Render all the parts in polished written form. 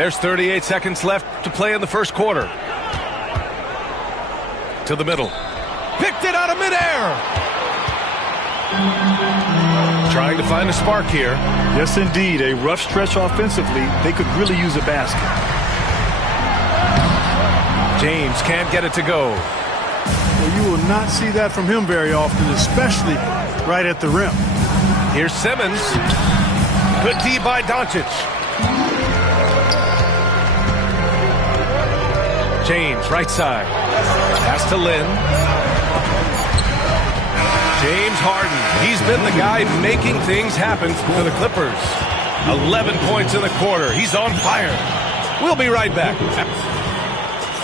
There's 38 seconds left to play in the first quarter. To the middle. Picked it out of midair. Trying to find a spark here. Yes, indeed. A rough stretch offensively. They could really use a basket. James can't get it to go. Well, you will not see that from him very often, especially right at the rim. Here's Simmons. Good D by Doncic. James, right side. Pass to Lin. James Harden. He's been the guy making things happen for the Clippers. 11 points in the quarter. He's on fire. We'll be right back.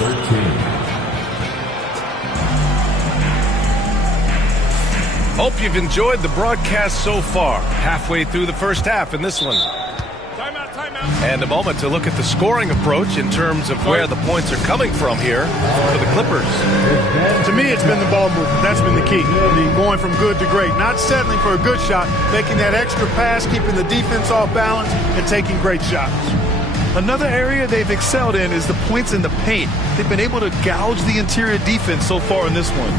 13. Hope you've enjoyed the broadcast so far. Halfway through the first half in this one. And a moment to look at the scoring approach in terms of where the points are coming from here for the Clippers. To me, it's been the ball movement. That's been the key. Going from good to great. Not settling for a good shot, making that extra pass, keeping the defense off balance, and taking great shots. Another area they've excelled in is the points in the paint. They've been able to gouge the interior defense so far in this one.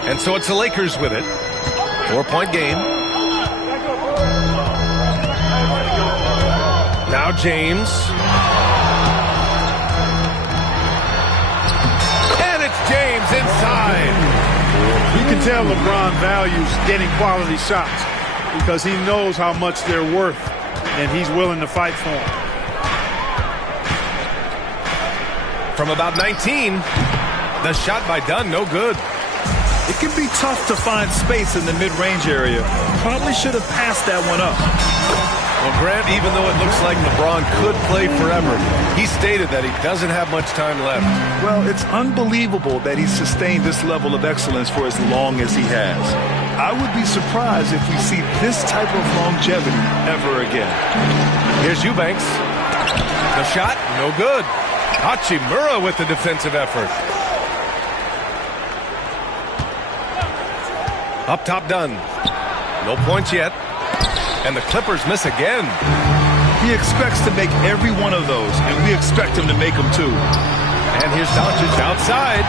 And so it's the Lakers with it. 4-point game. Now James. And it's James inside. You can tell LeBron values getting quality shots because he knows how much they're worth, and he's willing to fight for them. From about 19, the shot by Dunn, no good. It can be tough to find space in the mid-range area. Probably should have passed that one up. Well, Grant, even though it looks like LeBron could play forever, he stated that he doesn't have much time left. Well, it's unbelievable that he's sustained this level of excellence for as long as he has. I would be surprised if we see this type of longevity ever again. Here's Eubanks. The shot, no good. Hachimura with the defensive effort. Up top, Dunn. No points yet. And the Clippers miss again. He expects to make every one of those, and we expect him to make them too. And here's Doncic outside.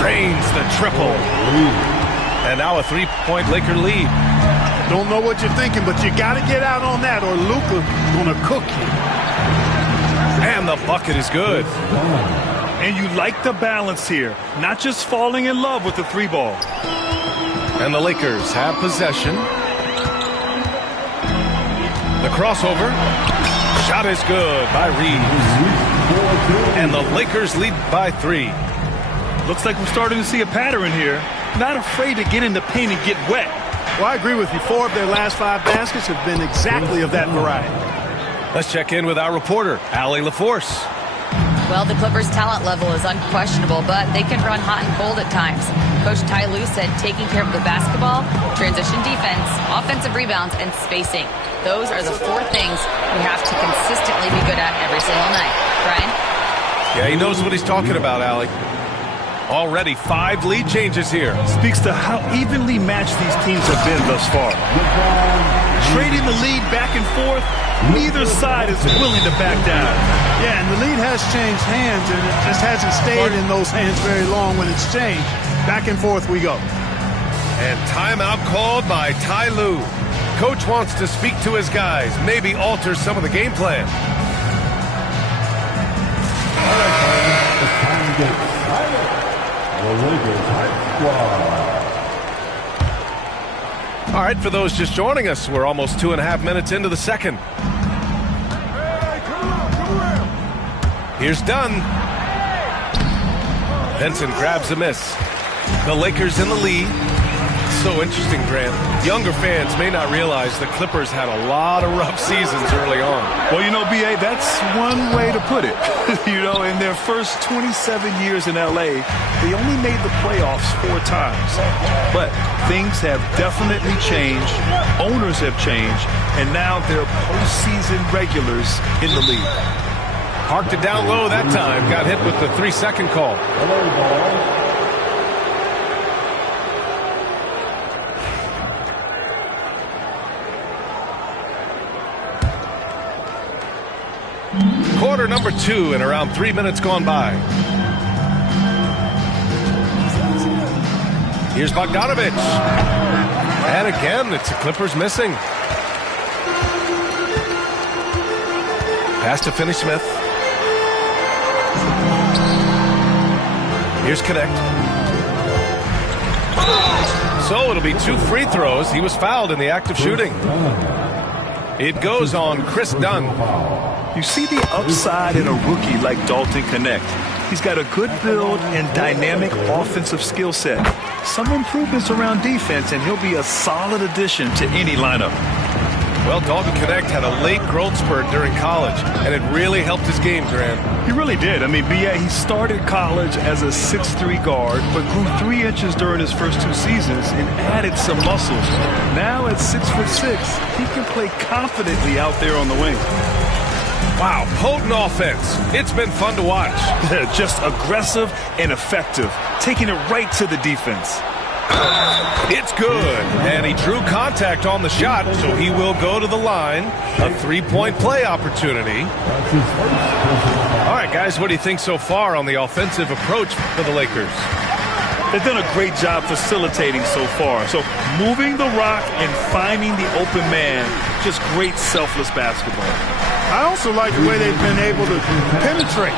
Drains the triple. And now a 3-point Laker lead. Don't know what you're thinking, but you got to get out on that or Luka going to cook you. And the bucket is good. And you like the balance here. Not just falling in love with the three ball. And the Lakers have possession. The crossover. Shot is good by Reeves. And the Lakers lead by 3. Looks like we're starting to see a pattern here. Not afraid to get in the paint and get wet. Well, I agree with you. 4 of their last 5 baskets have been exactly of that variety. Let's check in with our reporter, Allie LaForce. Well, the Clippers' talent level is unquestionable, but they can run hot and cold at times. Coach Ty Lue said taking care of the basketball, transition defense, offensive rebounds, and spacing. Those are the 4 things we have to consistently be good at every single night. Brian? Yeah, he knows what he's talking about, Allie. Already 5 lead changes here. Speaks to how evenly matched these teams have been thus far. Trading the lead back and forth, neither side is willing to back down. Yeah, and the lead has changed hands, and it just hasn't stayed in those hands very long when it's changed. Back and forth we go. And timeout called by Ty Lue. Coach wants to speak to his guys, maybe alter some of the game plan. All right, for those just joining us, we're almost 2.5 minutes into the second. Here's Dunn. Benson grabs a miss. The Lakers in the lead. so interesting, Grant. Younger fans may not realize the Clippers had a lot of rough seasons early on. Well, you know, B.A., that's one way to put it. You know, in their first 27 years in L.A., they only made the playoffs 4 times. But things have definitely changed. Owners have changed. And now they're postseason regulars in the league. Parked it down low that time. Got hit with the 3-second call. Quarter number 2 and around 3 minutes gone by. Here's Bogdanovich. And again, it's the Clippers missing. Pass to Finney-Smith. Here's Connect. So it'll be 2 free throws. He was fouled in the act of shooting. It goes on Chris Dunn. You see the upside in a rookie like Dalton Connect. He's got a good build and dynamic offensive skill set. Some improvements around defense, and he'll be a solid addition to any lineup. Well, Dalton Connect had a late growth spurt during college, and it really helped his game, Grant. He really did. I mean, B.A., he started college as a 6'3" guard, but grew 3 inches during his first 2 seasons and added some muscles. Now at 6'6", he can play confidently out there on the wing. Wow, potent offense. It's been fun to watch. Just aggressive and effective, taking it right to the defense. It's good, and he drew contact on the shot, so he will go to the line. A 3-point play opportunity. All right, guys, what do you think so far on the offensive approach for the Lakers? They've done a great job facilitating so far. So moving the rock and finding the open man, just great selfless basketball. I also like the way they've been able to penetrate.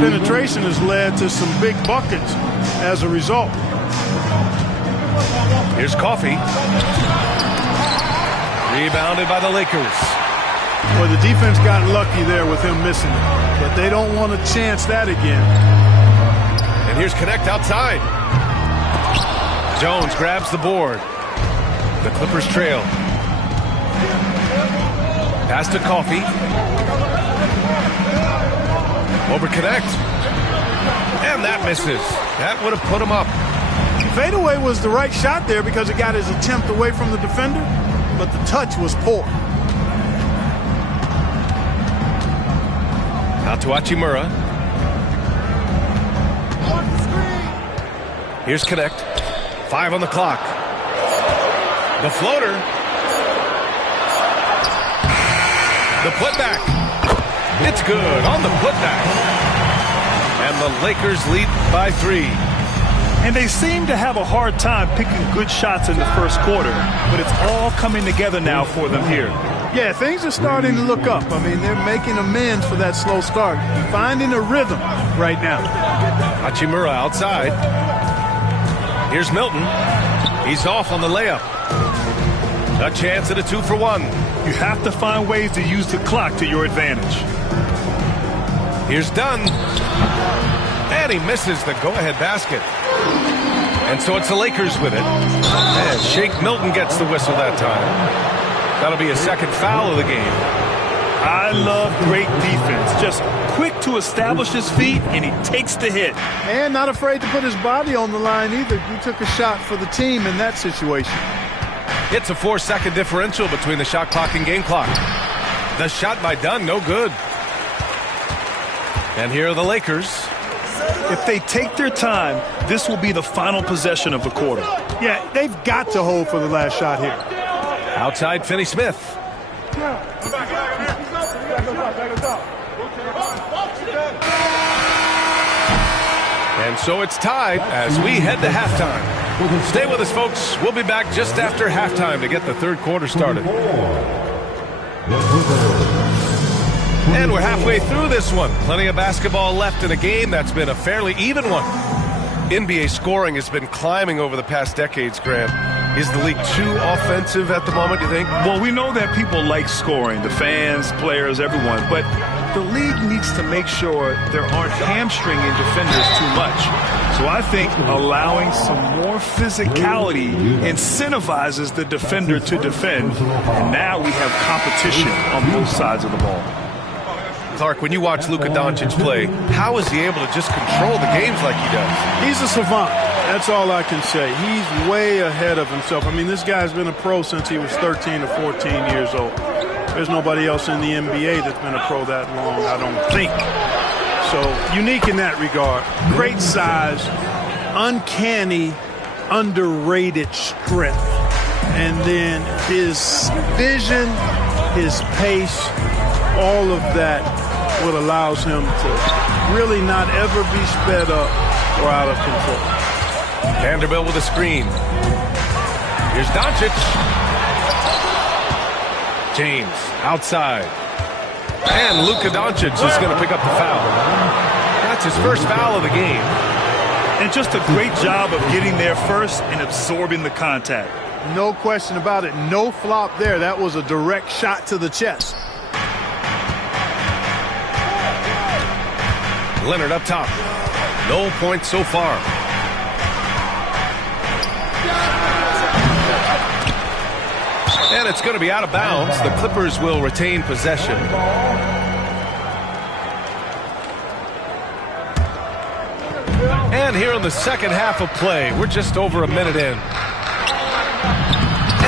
Penetration has led to some big buckets as a result. Here's Coffey. Rebounded by the Lakers. Well, the defense got lucky there with him missing it, but they don't want to chance that again. And here's Connect outside. Jones grabs the board. The Clippers trail. Pass to Coffey. Over Connect. And that misses. That would have put him up. Fadeaway was the right shot there because it got his attempt away from the defender, but the touch was poor. Out to Hachimura. Here's Connect. 5 on the clock. The floater. The putback. It's good on the putback. And the Lakers lead by 3. And they seem to have a hard time picking good shots in the first quarter, but it's all coming together now for them here. Yeah, things are starting to look up. I mean, they're making amends for that slow start, finding a rhythm right now. Hachimura outside. Here's Milton. He's off on the layup. A chance at a 2-for-1. You have to find ways to use the clock to your advantage. Here's Dunn. And he misses the go-ahead basket. And so it's the Lakers with it. And Shake Milton gets the whistle that time. That'll be a second foul of the game. I love great defense. Just quick to establish his feet, and he takes the hit. And not afraid to put his body on the line either. He took a shot for the team in that situation. It's a 4-second differential between the shot clock and game clock. The shot by Dunn, no good. And here are the Lakers. If they take their time, this will be the final possession of the quarter. Yeah, they've got to hold for the last shot here. Outside Finney-Smith. And so it's tied as we head to halftime. Stay with us, folks. We'll be back just after halftime to get the third quarter started. And we're halfway through this one. Plenty of basketball left in a game that's been a fairly even one. NBA scoring has been climbing over the past decades, Graham. Is the league too offensive at the moment, you think? Well, we know that people like scoring, the fans, players, everyone. But the league needs to make sure there aren't hamstringing defenders too much. So I think allowing some more physicality incentivizes the defender to defend. And now we have competition on both sides of the ball. Clark, when you watch Luka Doncic play, how is he able to just control the games like he does? He's a savant. That's all I can say. He's way ahead of himself. I mean, this guy's been a pro since he was 13 or 14 years old. There's nobody else in the NBA that's been a pro that long, I don't think. So, unique in that regard. Great size, uncanny, underrated strength. And then his vision, his pace, all of that what allows him to really not ever be sped up or out of control. Vanderbilt with a screen. Here's Doncic. James outside. And Luka Doncic is going to pick up the foul. That's his first foul of the game. And just a great job of getting there first and absorbing the contact. No question about it. No flop there. That was a direct shot to the chest. Leonard up top. No points so far. And it's going to be out of bounds. The Clippers will retain possession. And here in the second half of play, we're just over a minute in.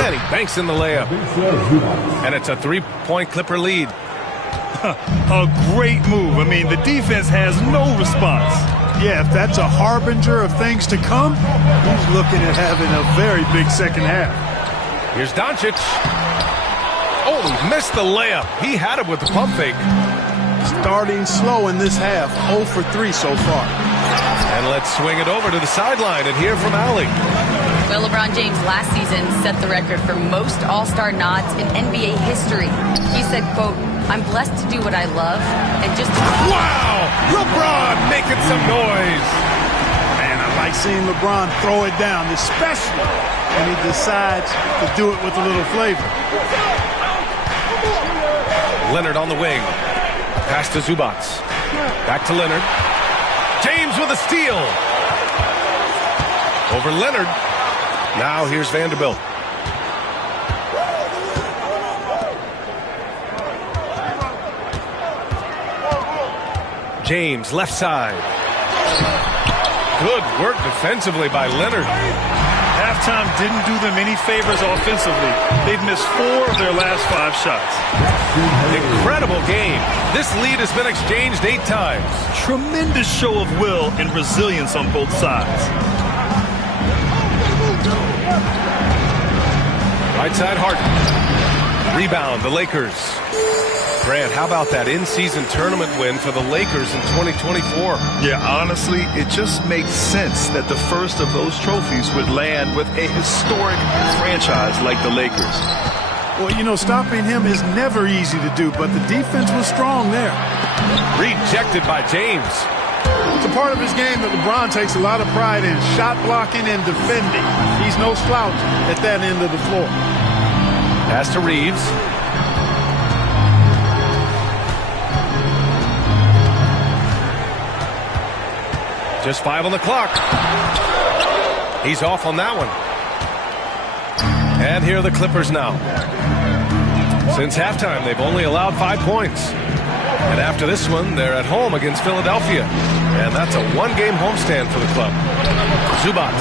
And he banks in the layup. And it's a three-point Clipper lead. A great move. I mean, the defense has no response. Yeah, if that's a harbinger of things to come, he's looking at having a very big second half. Here's Doncic. Oh, he missed the layup. He had it with the pump fake. Starting slow in this half, 0 for 3 so far. And let's swing it over to the sideline and hear from Allie. Well, LeBron James last season set the record for most All-Star nods in NBA history. He said, quote, "I'm blessed to do what I love and just..." Wow! LeBron making some noise. Man, I like seeing LeBron throw it down, especially when he decides to do it with a little flavor. Leonard on the wing. Pass to Zubac. Back to Leonard. James with a steal. Over Leonard. Now here's Vanderbilt. James, left side. Good work defensively by Leonard. Halftime didn't do them any favors offensively. They've missed 4 of their last 5 shots. Incredible game. This lead has been exchanged 8 times. Tremendous show of will and resilience on both sides. Right side, Harden. Rebound, the Lakers. Grant, how about that in-season tournament win for the Lakers in 2024? Yeah, honestly, it just makes sense that the first of those trophies would land with a historic franchise like the Lakers. Well, you know, stopping him is never easy to do, but the defense was strong there. Rejected by James. It's a part of his game that LeBron takes a lot of pride in, shot blocking and defending. He's no slouch at that end of the floor. Pass to Reeves. Just 5 on the clock. He's off on that one. And here are the Clippers now. Since halftime, they've only allowed 5 points. And after this one, they're at home against Philadelphia. And that's a one-game homestand for the club. Zubac.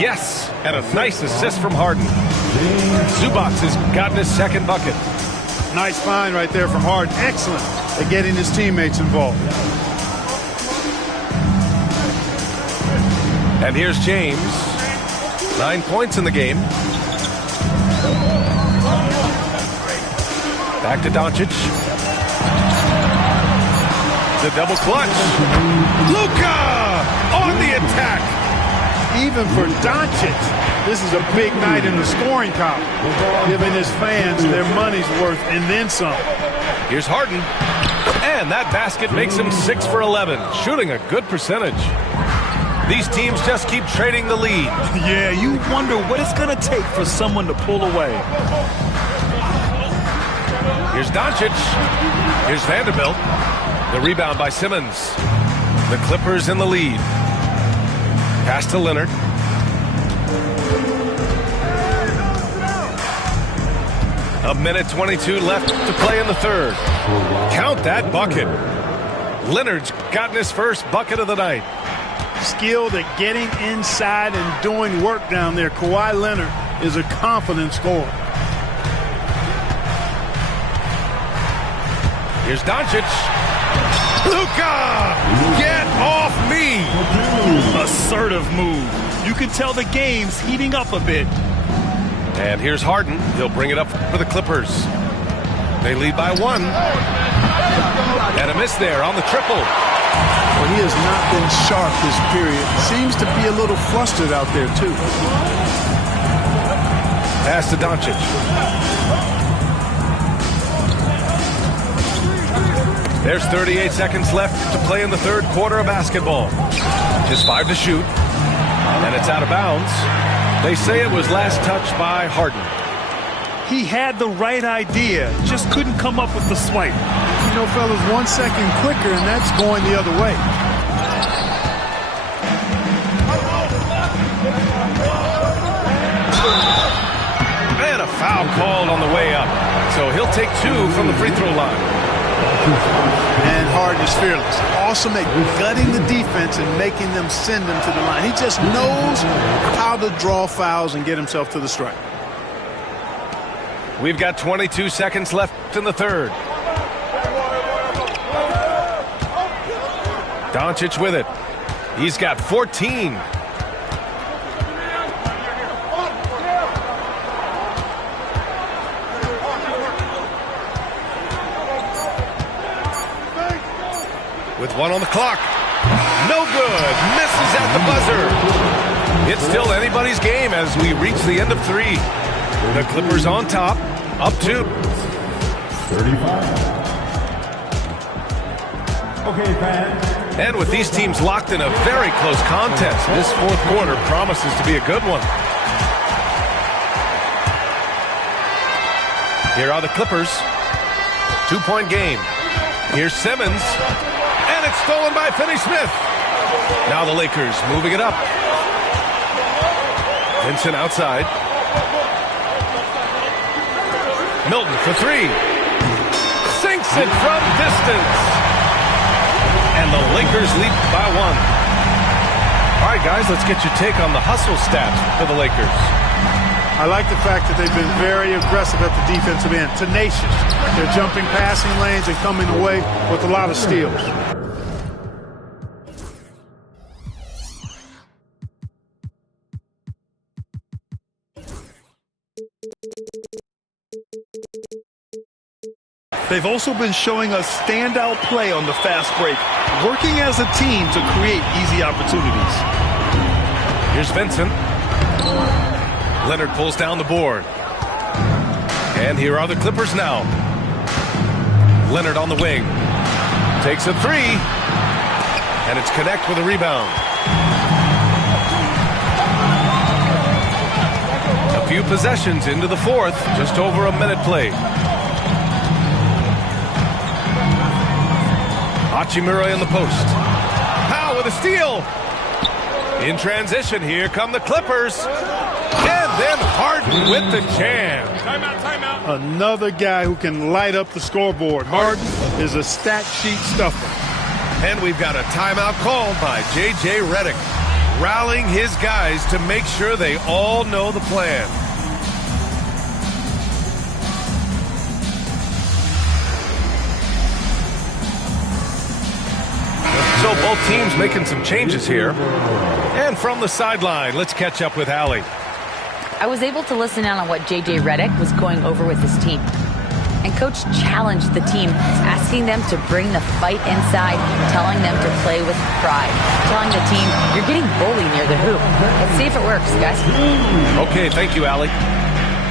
Yes, and a nice assist from Harden. Zubac has gotten his second bucket. Nice find right there from Harden. Excellent at getting his teammates involved. And here's James. 9 points in the game. Back to Doncic. The double clutch. Luka on the attack. Even for Doncic, this is a big night in the scoring column, giving his fans their money's worth and then some. Here's Harden. And that basket makes him 6 for 11, shooting a good percentage. These teams just keep trading the lead. Yeah, you wonder what it's going to take for someone to pull away. Here's Doncic. Here's Vanderbilt. The rebound by Simmons. The Clippers in the lead. Pass to Leonard. A minute 22 left to play in the third. Count that bucket. Leonard's gotten his first bucket of the night. Skilled at getting inside and doing work down there. Kawhi Leonard is a confident scorer. Here's Doncic. Luka! Get off me! Assertive move. You can tell the game's heating up a bit. And here's Harden. He'll bring it up for the Clippers. They lead by one. And a miss there on the triple. Well, he has not been sharp this period. Seems to be a little flustered out there, too. Pass to Doncic. There's 38 seconds left to play in the third quarter of basketball. Just 5 to shoot. And it's out of bounds. They say it was last touched by Harden. He had the right idea, just couldn't come up with the swipe. You know, fellas, 1 second quicker, and that's going the other way. And a foul called on the way up. So he'll take 2 from the free throw line. And Harden is fearless. Awesome at gutting the defense and making them send him to the line. He just knows how to draw fouls and get himself to the stripe. We've got 22 seconds left in the third. Doncic with it. He's got 14. With 1 on the clock. No good. Misses at the buzzer. It's still anybody's game as we reach the end of 3. The Clippers on top. Up 2. 35. Okay, fans. And with these teams locked in a very close contest, this fourth quarter promises to be a good one. Here are the Clippers. 2-point game. Here's Simmons. And it's stolen by Finney-Smith. Now the Lakers moving it up. Vincent outside. Milton for 3. Sinks it from distance. And the Lakers lead by 1. All right, guys, let's get your take on the hustle stats for the Lakers. I like the fact that they've been very aggressive at the defensive end. Tenacious. They're jumping passing lanes and coming away with a lot of steals. They've also been showing us standout play on the fast break, working as a team to create easy opportunities. Here's Vincent. Leonard pulls down the board. And here are the Clippers now. Leonard on the wing. Takes a 3. And it's Connect with a rebound. A few possessions into the fourth. Just over a minute played. Hachimura in the post. Powell with a steal. In transition, here come the Clippers. And then Harden with the jam. Timeout, timeout. Another guy who can light up the scoreboard. Harden is a stat sheet stuffer. And we've got a timeout called by J.J. Redick, rallying his guys to make sure they all know the plan. So both teams making some changes here. And from the sideline, let's catch up with Allie. I was able to listen in on what J.J. Redick was going over with his team. And Coach challenged the team, asking them to bring the fight inside, telling them to play with pride, telling the team, you're getting bullied near the hoop. Let's see if it works, guys. Okay, thank you, Allie.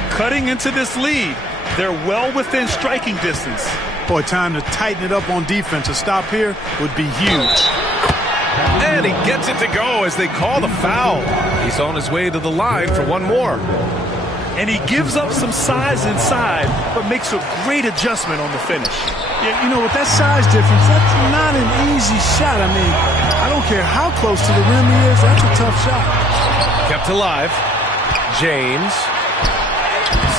Cutting into this lead, they're well within striking distance. Boy, time to tighten it up on defense. A stop here would be huge. And he gets it to go as they call the foul. He's on his way to the line for one more. And he gives up some size inside, but makes a great adjustment on the finish. Yeah, you know, with that size difference, that's not an easy shot. I mean, I don't care how close to the rim he is, that's a tough shot. Kept alive. James.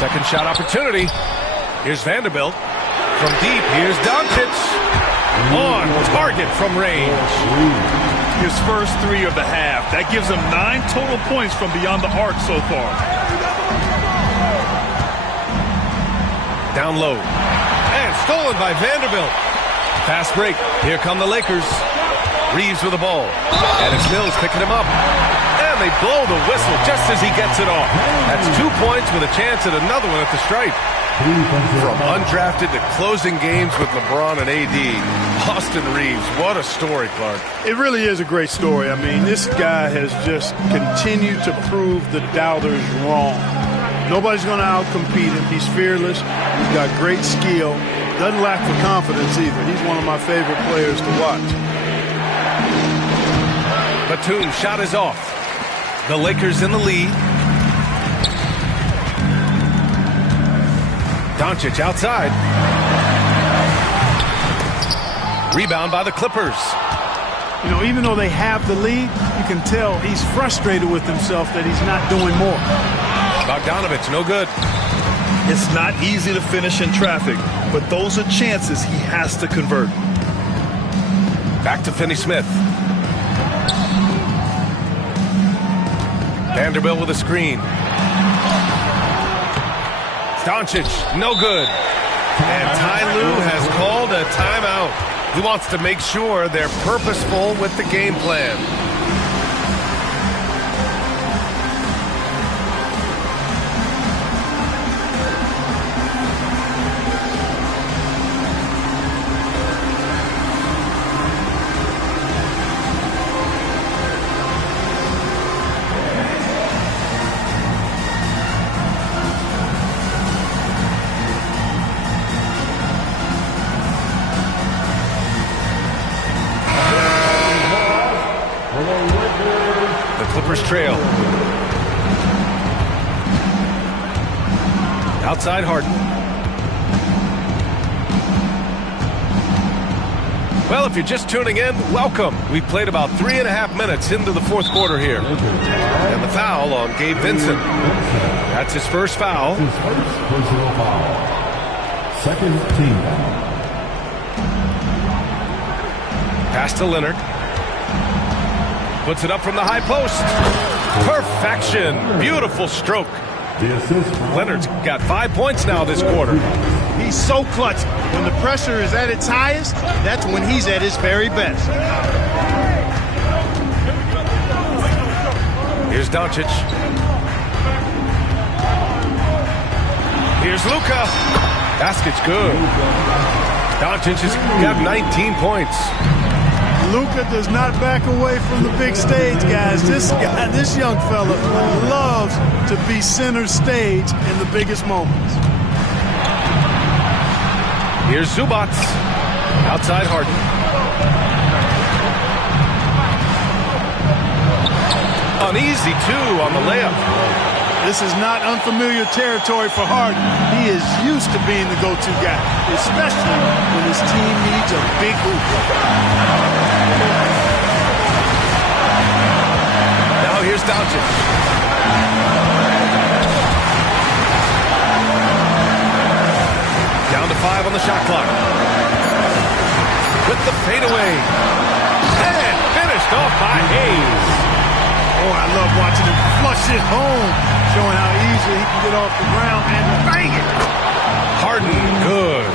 Second shot opportunity. Here's Vanderbilt. From deep, here's Doncic. On target from range. His first 3 of the half. That gives him 9 total points from beyond the arc so far. Down low. And stolen by Vanderbilt. Fast break. Here come the Lakers. Reeves with the ball. And it's Mills picking him up. And they blow the whistle just as he gets it off. That's 2 points with a chance at another one at the stripe. From undrafted to closing games with LeBron and AD, Austin Reeves, what a story, Clark. It really is a great story. I mean, this guy has just continued to prove the doubters wrong. Nobody's going to outcompete him. He's fearless. He's got great skill. Doesn't lack for confidence either. He's one of my favorite players to watch. Batum shot is off. The Lakers in the lead. Doncic outside. Rebound by the Clippers. You know, even though they have the lead, you can tell he's frustrated with himself that he's not doing more. Bogdanovich, no good. It's not easy to finish in traffic, but those are chances he has to convert. Back to Finney-Smith. Vanderbilt with a screen. Doncic, no good. And Ty Lue has called a timeout. He wants to make sure they're purposeful with the game plan. Trail. Outside Harden. Well, if you're just tuning in, welcome. We've played about 3.5 minutes into the fourth quarter here. And the foul on Gabe Vincent. That's his first foul. His first personal foul. Second team foul. Pass to Leonard. Puts it up from the high post. Perfection. Beautiful stroke. Leonard's got 5 points now this quarter. He's so clutch. When the pressure is at its highest, that's when he's at his very best. Here's Doncic. Here's Luka. Basket's good. Doncic has got 19 points. Luka does not back away from the big stage, guys. This guy, this young fella, loves to be center stage in the biggest moments. Here's Zubac. Outside Harden. An easy 2 on the layup. This is not unfamiliar territory for Harden. He is used to being the go-to guy, especially when his team needs a big hoop. Now here's Doncic. Down to 5 on the shot clock. With the fadeaway. And finished off by Hayes. Oh, I love watching him flush it home, showing how easily he can get off the ground and bang it. Harden, good.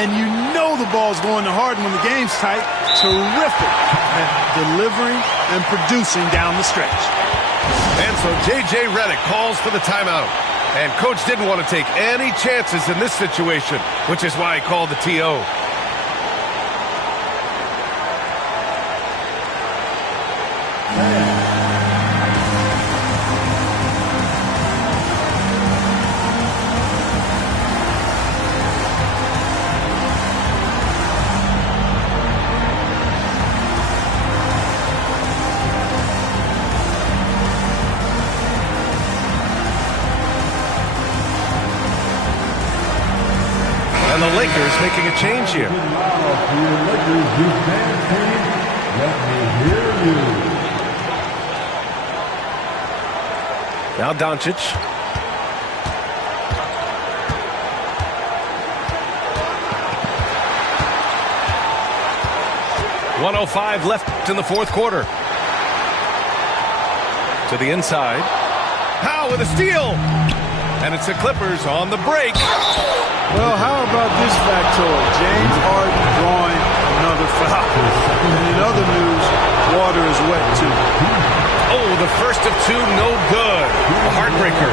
And you know the ball's going to Harden when the game's tight. Terrific at delivering and producing down the stretch. And so J.J. Redick calls for the timeout. And Coach didn't want to take any chances in this situation, which is why he called the T.O. And the Lakers making a change here. Now Doncic. .105 left in the fourth quarter. To the inside. Powell with a steal. And it's the Clippers on the break. Well, how about this factoid? James Harden drawing another foul. And in other news, water is wet too. Oh, the first of two, no good. A heartbreaker.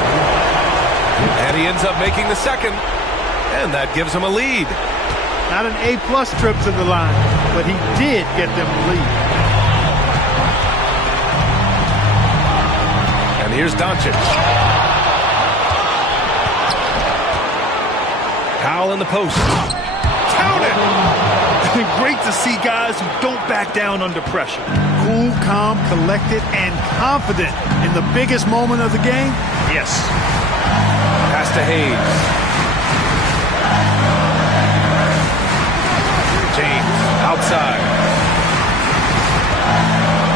And he ends up making the second. And that gives him a lead. Not an A-plus trip to the line, but he did get them a lead. And here's Doncic. Powell in the post. Counted! Great to see guys who don't back down under pressure. Cool, calm, collected, and confident in the biggest moment of the game. Yes. Pass to Hayes. James outside.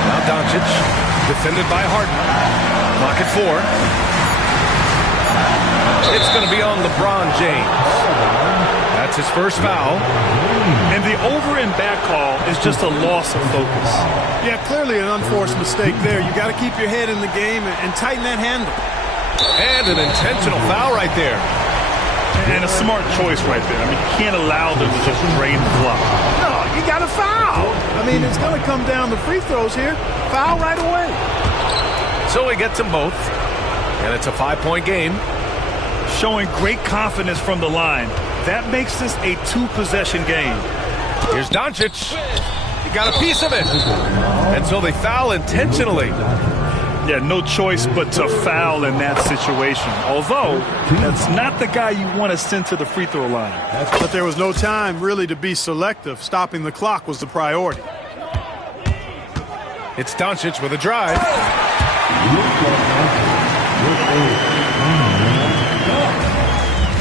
Now Doncic, defended by Harden. Clock at 4. It's going to be on LeBron James. That's his first foul. And the over and back call is just a loss of focus. Yeah, clearly an unforced mistake there. You got to keep your head in the game and tighten that handle. And an intentional foul right there. And a smart choice right there. I mean, you can't allow them to just drain the clock. No, you got to foul. I mean, it's going to come down to free throws here. Foul right away. So he gets them both. And it's a 5-point game. Showing great confidence from the line. That makes this a 2-possession game. Here's Doncic. He got a piece of it. And so they foul intentionally. Yeah, no choice but to foul in that situation. Although, that's not the guy you want to send to the free throw line. But there was no time really to be selective. Stopping the clock was the priority. It's Doncic with a drive.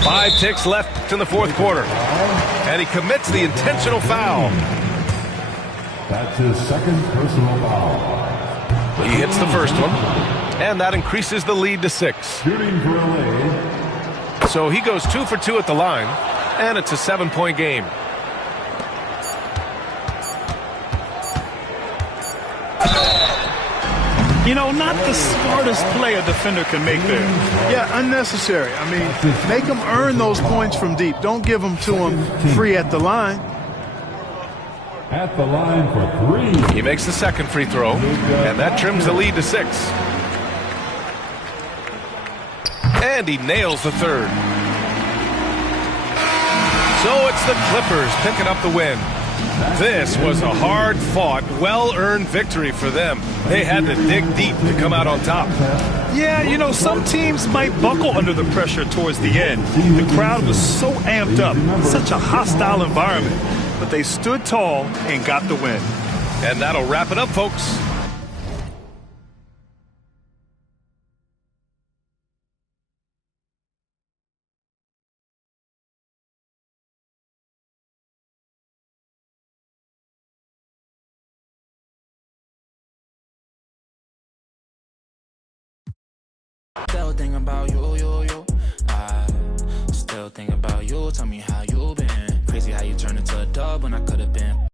5 ticks left in the fourth quarter. And he commits the intentional foul. That's his second personal foul. He hits the first one. And that increases the lead to 6. Shooting for LA. So he goes 2 for 2 at the line. And it's a 7-point game. You know, not the smartest play a defender can make there. Yeah, unnecessary. I mean, make them earn those points from deep. Don't give them to them free at the line. At the line for 3. He makes the second free throw, and that trims the lead to 6. And he nails the third. So it's the Clippers picking up the win. This was a hard-fought, well-earned victory for them. They had to dig deep to come out on top. Yeah, you know, some teams might buckle under the pressure towards the end. The crowd was so amped up, such a hostile environment. But they stood tall and got the win. And that'll wrap it up, folks. Still think about you. I still think about you. Tell me how you been. Crazy how you turned into a dub when I could have been